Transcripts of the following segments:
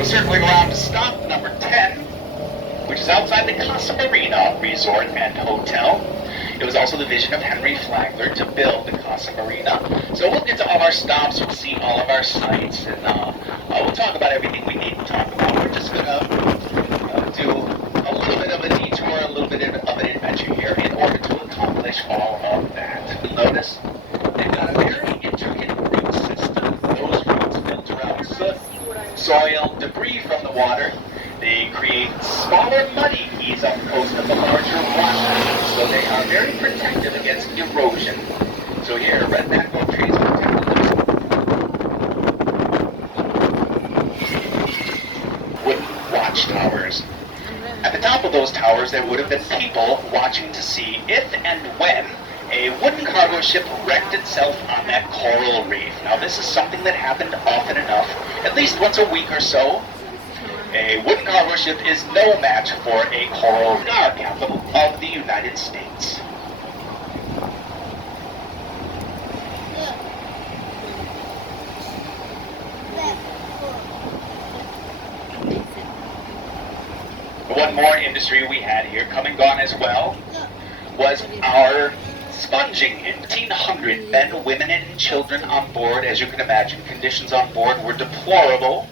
We're circling around to stop number 10, which is outside the Casa Marina Resort and Hotel. It was also the vision of Henry Flagler to build the Casa Marina. So we'll get to all our stops, we'll see all of our sites, and we'll talk about everything we need to talk about. We're just going to do a little bit of a detour, a little bit of an adventure here in order to accomplish all of that. You'll notice they've got a very intricate root system. Those roots built around soot, soil, debris from the water. They create smaller muddy keys on the coast of the larger rock, so they are very protective against erosion. So here, redback oak trees wooden watchtowers. At the top of those towers, there would have been people watching to see if and when a wooden cargo ship wrecked itself on that coral reef. Now, this is something that happened often enough, at least once a week or so. A wooden cargo ship is no match for a coral reef, capital of the United States. One more industry we had here, come and gone as well, was our sponging. In 1800, men, women, and children on board. As you can imagine, conditions on board were deplorable.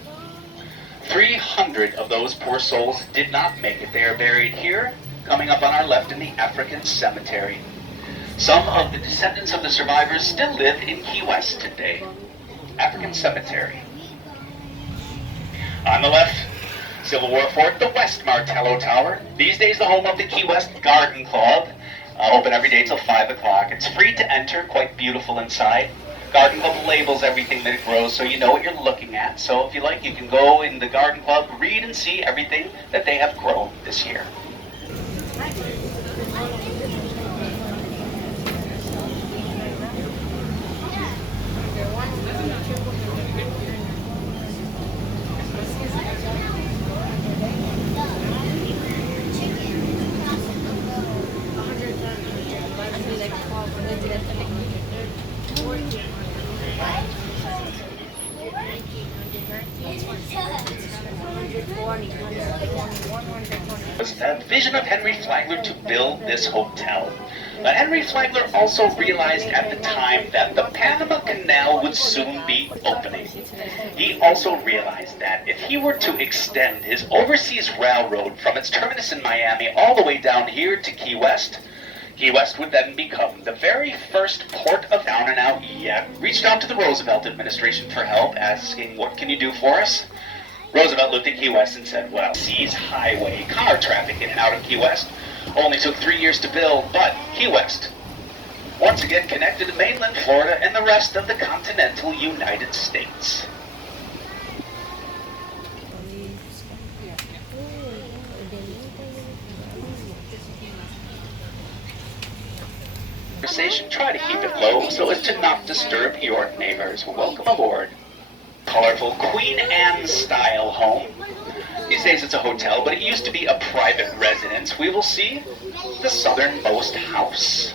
300 of those poor souls did not make it. They are buried here, coming up on our left in the African cemetery. Some of the descendants of the survivors still live in Key West today. African cemetery. On the left, Civil War fort, the West Martello Tower. These days the home of the Key West Garden Club. Open every day till 5 o'clock. It's free to enter, quite beautiful inside. Garden Club labels everything that it grows, so you know what you're looking at. So if you like, you can go in the Garden Club, read and see everything that they have grown this year. Was the vision of Henry Flagler to build this hotel. But Henry Flagler also realized at the time that the Panama Canal would soon be opening. He also realized that if he were to extend his overseas railroad from its terminus in Miami all the way down here to Key West, Key West would then become the very first port of down and out yet. Reached out to the Roosevelt administration for help, asking, what can you do for us? Roosevelt looked at Key West and said, well, seas highway, car traffic in and out of Key West. Only took 3 years to build, but Key West, once again connected to mainland Florida and the rest of the continental United States. Conversation, try to keep it low so as to not disturb your neighbors. Welcome aboard. Colorful Queen Anne style home. These days it's a hotel, but it used to be a private residence. We will see the southernmost house.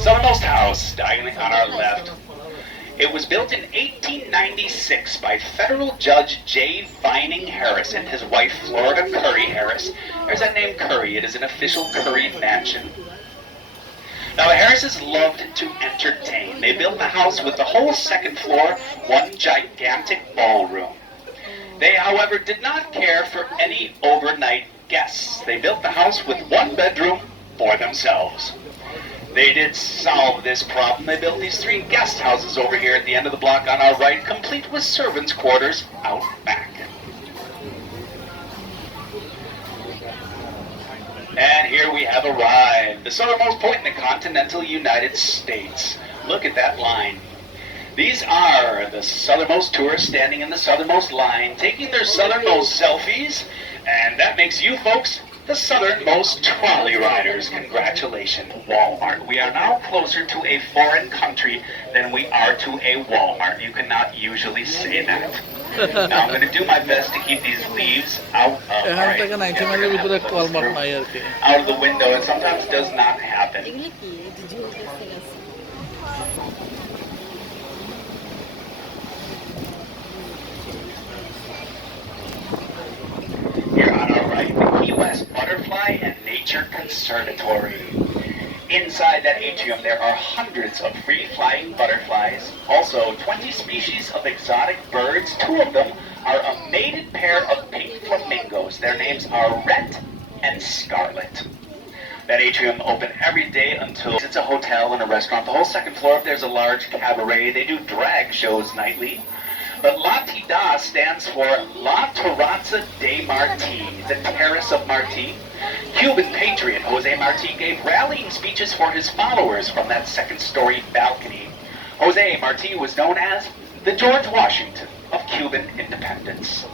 Southernmost house, diagonally on our left. It was built in 1896 by federal judge J. Vining Harris and his wife Florida Curry Harris. There's that name Curry. It is an official Curry mansion. Now the Harrises loved to entertain. They built the house with the whole second floor, one gigantic ballroom. They, however, did not care for any overnight guests. They built the house with one bedroom for themselves. They did solve this problem. They built these 3 guest houses over here at the end of the block on our right, complete with servants' quarters out back. And here we have arrived, the southernmost point in the continental United States. Look at that line. These are the southernmost tourists standing in the southernmost line, taking their southernmost selfies, and that makes you folks the southernmost trolley riders. Congratulations, Walmart. We are now closer to a foreign country than we are to a Walmart. You cannot usually say that. Now I'm going to do my best to keep these leaves out of, out of the window. It sometimes does not happen. Here on our right, the Key West Butterfly and Nature Conservatory. Inside that atrium, there are hundreds of free-flying butterflies, also 20 species of exotic birds. 2 of them are a mated pair of pink flamingos. Their names are Rhett and Scarlet. That atrium open every day until it's a hotel and a restaurant. The whole second floor, there's a large cabaret. They do drag shows nightly. But La Tida stands for La Terrazza de Marti, the Terrace of Marti. Cuban patriot Jose Marti gave rallying speeches for his followers from that second-story balcony. Jose Marti was known as the George Washington of Cuban independence.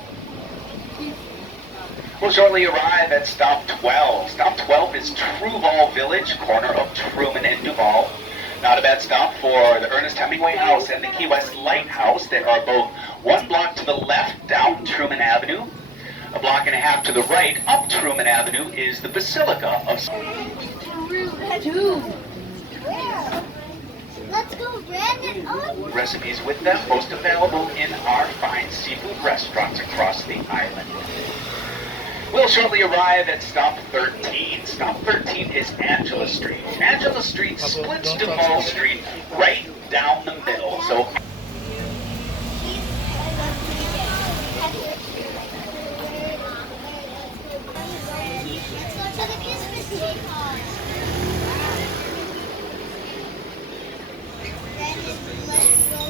We'll shortly arrive at Stop 12. Stop 12 is Truval Village, corner of Truman and Duval. Not a bad stop for the Ernest Hemingway House and the Key West Lighthouse that are both 1 block to the left down Truman Avenue. A block and a half to the right up Truman Avenue is the Basilica of... Let's go, Brandon. Recipes with them, most available in our fine seafood restaurants across the island. We'll shortly arrive at Stop 13. Stop 13 is Angela Street. Angela Street splits Duval Street right down the middle. So Let's go to the Christmas tree farm. Brandon, let's go.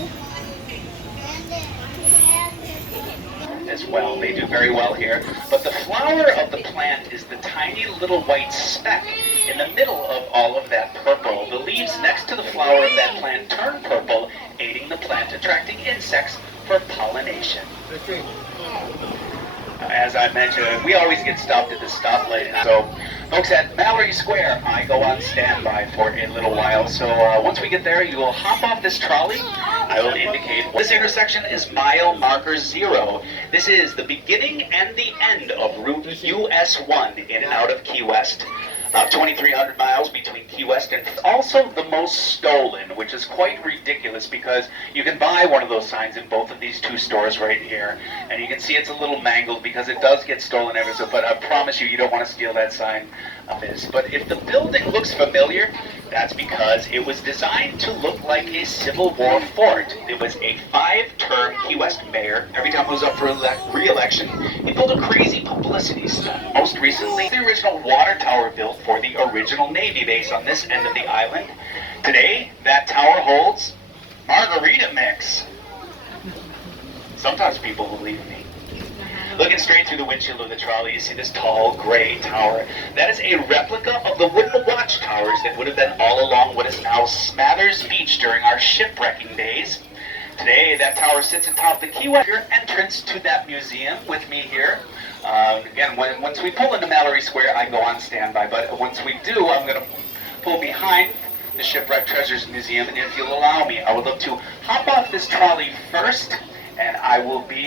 Brandon. as well. They do very well here. But the flower of the plant is the tiny little white speck in the middle of all of that purple. The leaves next to the flower of that plant turn purple, aiding the plant attracting insects for pollination. As I mentioned, we always get stopped at the stoplight. So, folks, at Mallory Square, I go on standby for a little while. So once we get there, you will hop off this trolley. I will indicate this intersection is mile marker 0. This is the beginning and the end of Route US 1 in and out of Key West. 2,300 miles between Key West and also the most stolen, which is quite ridiculous because you can buy one of those signs in both of these 2 stores right here, and you can see it's a little mangled because it does get stolen every so. But I promise you, you don't want to steal that sign of this. But if the building looks familiar, that's because it was designed to look like a Civil War fort. It was a 5-term Key West mayor. Every time he was up for re-election, he pulled a crazy publicity stunt. Most recently, the original water tower built for the original Navy base on this end of the island. Today, that tower holds margarita mix. Sometimes people believe me. Looking straight through the windshield of the trolley, you see this tall, gray tower. That is a replica of the wooden watchtowers that would have been all along what is now Smathers Beach during our shipwrecking days. Today, that tower sits atop the Key West entrance to that museum with me here. Again, once we pull into Mallory Square, I go on standby. But once we do, I'm going to pull behind the Shipwreck Treasures Museum. And if you'll allow me, I would love to hop off this trolley first, and I will be